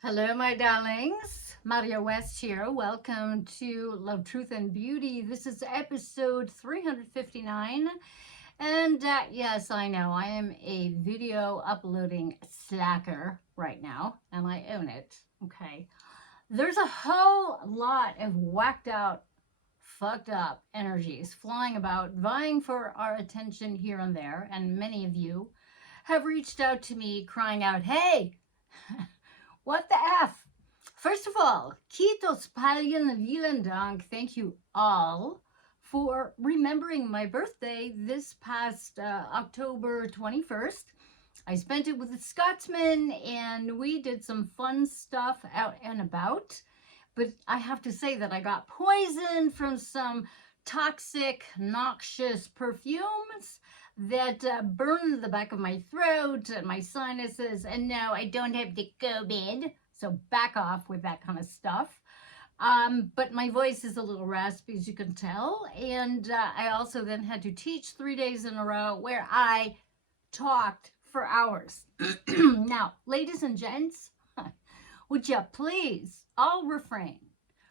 Hello, my darlings. Maria West here. Welcome to Love, Truth, and Beauty. This is episode 359. And yes, I know I am a video uploading slacker right now, and I own it. Okay. There's a whole lot of whacked out, fucked up energies flying about, vying for our attention here and there. And many of you have reached out to me crying out, hey, what the F? First of all, Kitos Palien Vielen Dank. Thank you all for remembering my birthday this past October 21st. I spent it with the Scotsman and we did some fun stuff out and about. But I have to say that I got poisoned from some toxic, noxious perfumes that burned the back of my throat and my sinuses. And no, I don't have the COVID, so back off with that kind of stuff. But my voice is a little raspy, as you can tell. And I also then had to teach 3 days in a row where I talked for hours. Now, ladies and gents, would you please all refrain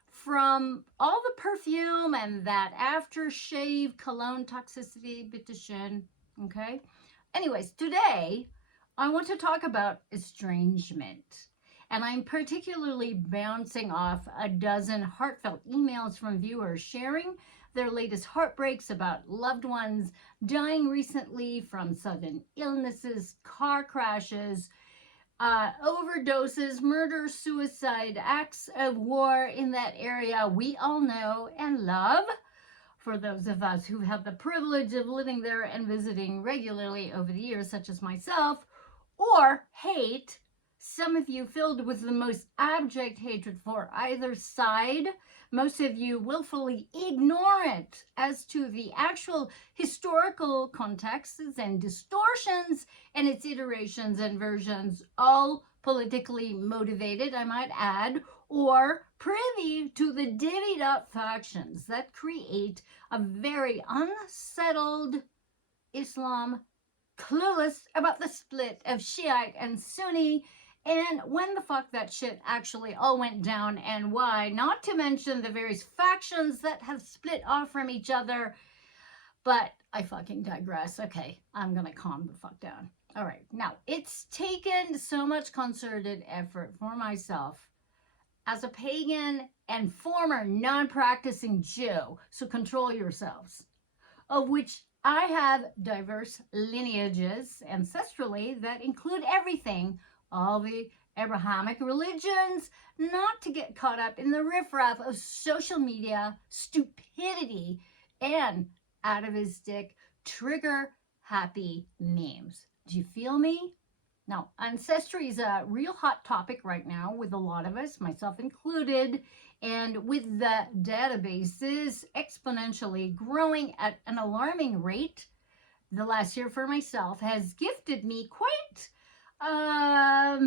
from all the perfume and that aftershave cologne toxicity, bitteschön, okay? Anyways, today I want to talk about estrangement. And I'm particularly bouncing off a dozen heartfelt emails from viewers sharing their latest heartbreaks about loved ones dying recently from sudden illnesses, car crashes, overdoses, murder, suicide, acts of war in that area we all know and love. For those of us who have the privilege of living there and visiting regularly over the years, such as myself, or hate, some of you filled with the most abject hatred for either side, most of you willfully ignorant as to the actual historical contexts and distortions and its iterations and versions, all politically motivated, I might add, or privy to the divvied up factions that create a very unsettled Islam, clueless about the split of Shiite and Sunni, and when the fuck that shit actually all went down and why, not to mention the various factions that have split off from each other. But I fucking digress. Okay, I'm gonna calm the fuck down. All right, now it's taken so much concerted effort for myself as a pagan and former non-practicing Jew, so control yourselves, of which I have diverse lineages ancestrally that include everything, all the Abrahamic religions, not to get caught up in the riffraff of social media stupidity and atavistic, trigger happy memes. Do you feel me? Now, ancestry is a real hot topic right now with a lot of us, myself included, and with the databases exponentially growing at an alarming rate, the last year for myself has gifted me quite a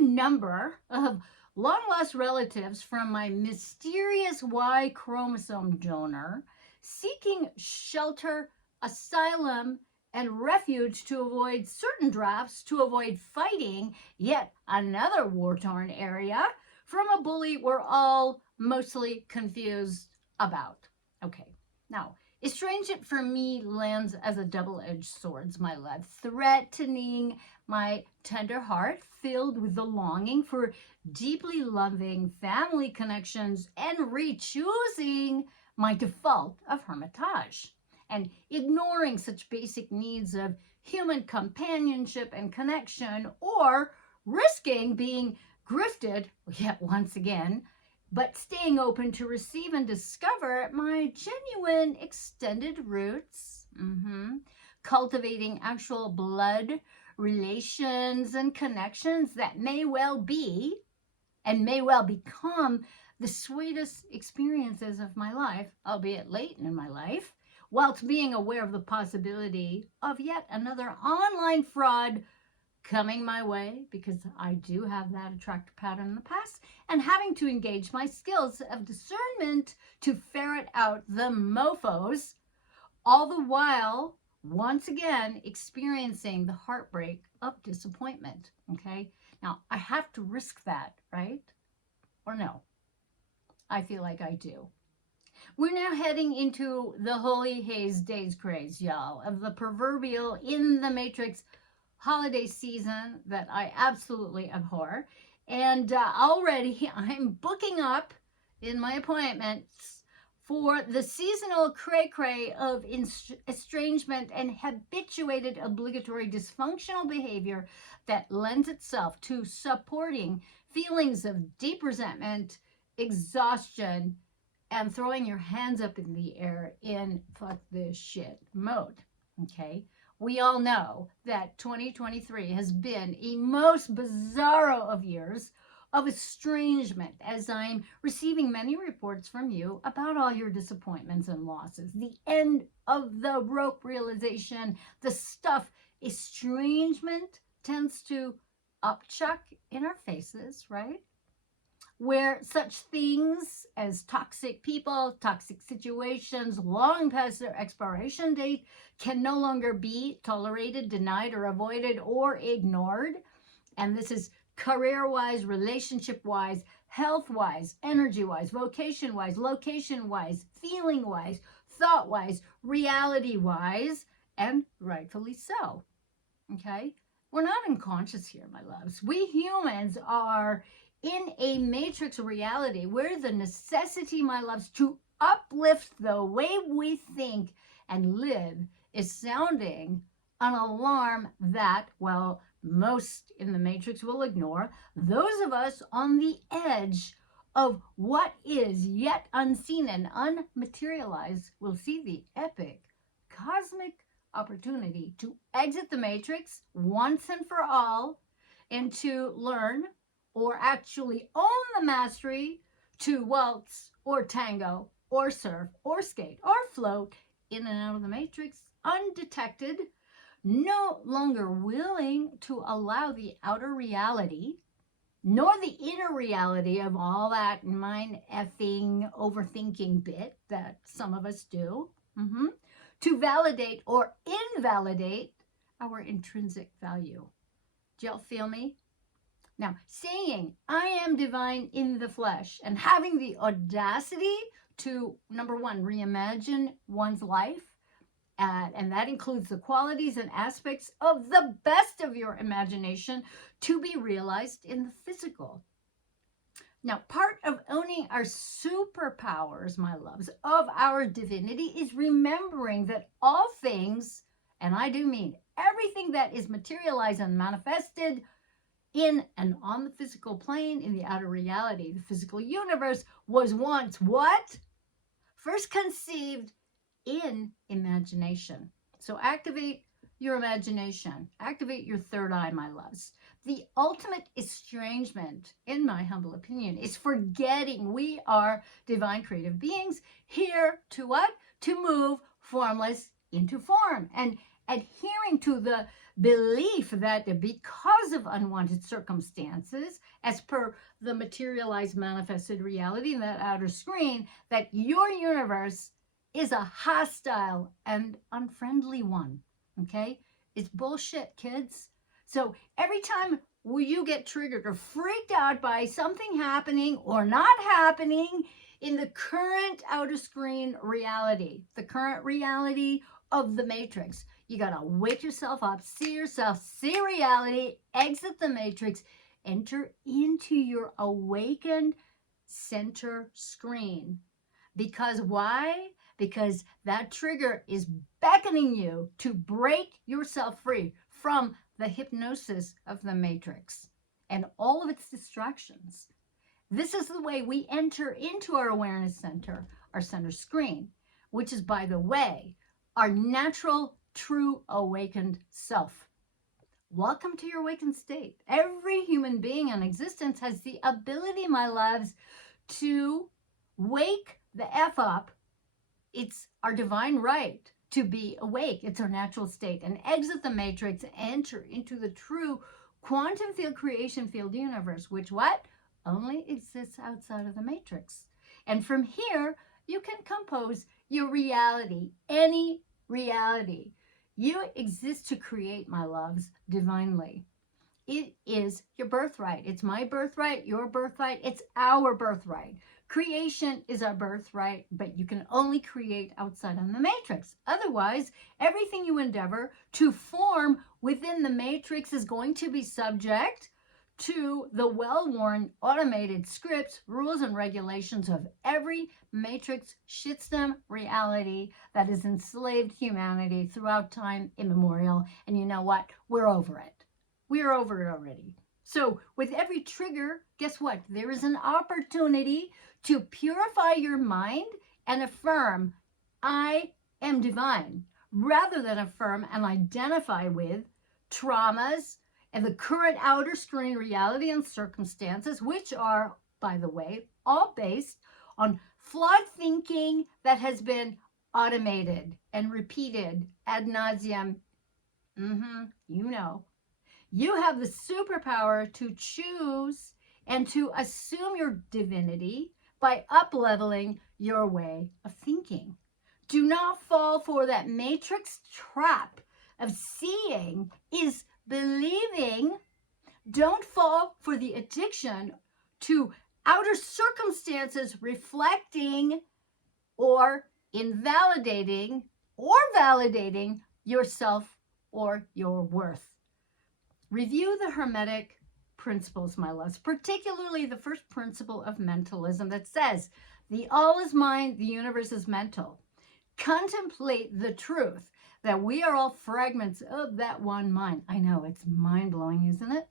number of long-lost relatives from my mysterious Y chromosome donor seeking shelter, asylum, and refuge to avoid certain drafts, to avoid fighting yet another war-torn area from a bully we're all mostly confused about. Okay, now, estrangement for me lands as a double-edged sword, my love, threatening my tender heart filled with the longing for deeply loving family connections and re-choosing my default of hermitage and ignoring such basic needs of human companionship and connection, or risking being grifted yet once again, but staying open to receive and discover my genuine extended roots, cultivating actual blood relations and connections that may well be and may well become the sweetest experiences of my life, albeit late in my life, whilst being aware of the possibility of yet another online fraud coming my way, because I do have that attractive pattern in the past, and having to engage my skills of discernment to ferret out the mofos, all the while, once again, experiencing the heartbreak of disappointment, okay? Now, I have to risk that, right? Or no? I feel like I do. We're now heading into the holy haze days craze, y'all, of the proverbial in the matrix holiday season that I absolutely abhor. And already I'm booking up in my appointments for the seasonal cray-cray of estrangement and habituated obligatory dysfunctional behavior that lends itself to supporting feelings of deep resentment, exhaustion, and throwing your hands up in the air in fuck this shit mode. Okay? We all know that 2023 has been a most bizarro of years of estrangement, as I'm receiving many reports from you about all your disappointments and losses. The end of the rope realization, the stuff estrangement tends to upchuck in our faces, right? Where such things as toxic people, toxic situations, long past their expiration date, can no longer be tolerated, denied, or avoided, or ignored. And this is career-wise, relationship-wise, health-wise, energy-wise, vocation-wise, location-wise, feeling-wise, thought-wise, reality-wise, and rightfully so. Okay? We're not unconscious here, my loves. We humans are in a matrix reality where the necessity, my loves, to uplift the way we think and live is sounding an alarm that, well, most in the matrix will ignore. Those of us on the edge of what is yet unseen and unmaterialized will see the epic cosmic opportunity to exit the matrix once and for all and to learn or actually own the mastery to waltz or tango or surf or skate or float in and out of the matrix undetected, no longer willing to allow the outer reality nor the inner reality of all that mind effing overthinking bit that some of us do, to validate or invalidate our intrinsic value. Do y'all feel me? Now, saying I am divine in the flesh and having the audacity to, number one, reimagine one's life, and that includes the qualities and aspects of the best of your imagination to be realized in the physical. Now, part of owning our superpowers, my loves, of our divinity is remembering that all things, and I do mean everything that is materialized and manifested in and on the physical plane, in the outer reality, the physical universe, was once what? First conceived in imagination. So activate your imagination. Activate your third eye, my loves. The ultimate estrangement, in my humble opinion, is forgetting we are divine creative beings here to what? To move formless into form and adhering to the belief that because of unwanted circumstances, as per the materialized manifested reality in that outer screen, that your universe is a hostile and unfriendly one, okay? It's bullshit, kids. So every time you get triggered or freaked out by something happening or not happening in the current outer screen reality, the current reality of the matrix, you got to wake yourself up, see yourself, see reality, exit the matrix, enter into your awakened center screen. Because why? Because that trigger is beckoning you to break yourself free from the hypnosis of the matrix and all of its distractions. This is the way we enter into our awareness center, our center screen, which is, by the way, our natural, true, awakened self. Welcome to your awakened state. Every human being in existence has the ability, my loves, to wake the F up. It's our divine right to be awake. It's our natural state. And exit the matrix, enter into the true quantum field creation field universe, which what? Only exists outside of the matrix. And from here, you can compose your reality, any reality. You exist to create, my loves, divinely. It is your birthright. It's my birthright, your birthright. It's our birthright. Creation is our birthright, but you can only create outside on the matrix. Otherwise, everything you endeavor to form within the matrix is going to be subject to the well-worn automated scripts, rules, and regulations of every matrix shitstem reality that has enslaved humanity throughout time immemorial. And you know what? We're over it. We're over it already. So with every trigger, guess what? There is an opportunity to purify your mind and affirm, I am divine, rather than affirm and identify with traumas and the current outer screen reality and circumstances, which are, by the way, all based on flawed thinking that has been automated and repeated ad nauseum. You know. You have the superpower to choose and to assume your divinity by upleveling your way of thinking. Do not fall for that matrix trap of seeing is believing. Don't fall for the addiction to outer circumstances reflecting or invalidating or validating yourself or your worth. Review the Hermetic principles, my loves, particularly the first principle of mentalism that says, the all is mind, the universe is mental. Contemplate the truth that we are all fragments of that one mind. I know, it's mind-blowing, isn't it?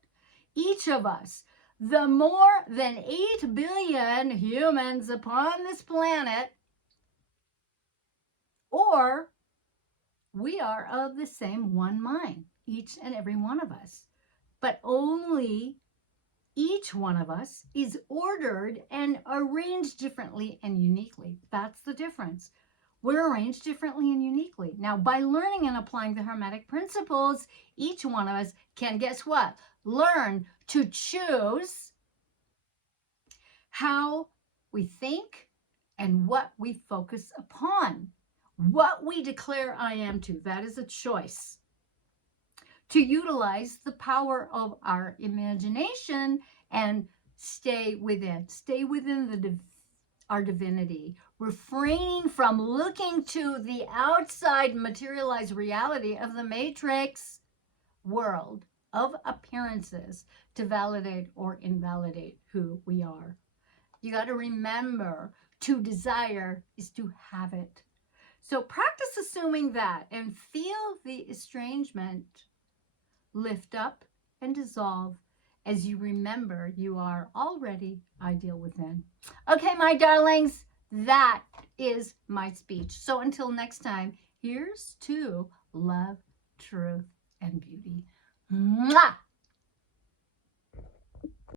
Each of us, the more than 8 billion humans upon this planet, or we are of the same one mind, each and every one of us. But only each one of us is ordered and arranged differently and uniquely. That's the difference. We're arranged differently and uniquely. Now, by learning and applying the Hermetic principles, each one of us can, guess what? Learn to choose how we think and what we focus upon. What we declare I am to. That is a choice. To utilize the power of our imagination and stay within our divinity, refraining from looking to the outside materialized reality of the matrix world of appearances to validate or invalidate who we are. You got to remember, to desire is to have it. So practice assuming that and feel the estrangement lift up and dissolve as you remember you are already ideal within. Okay, my darlings, that is my speech. So until next time, here's to love, truth, and beauty. Mwah!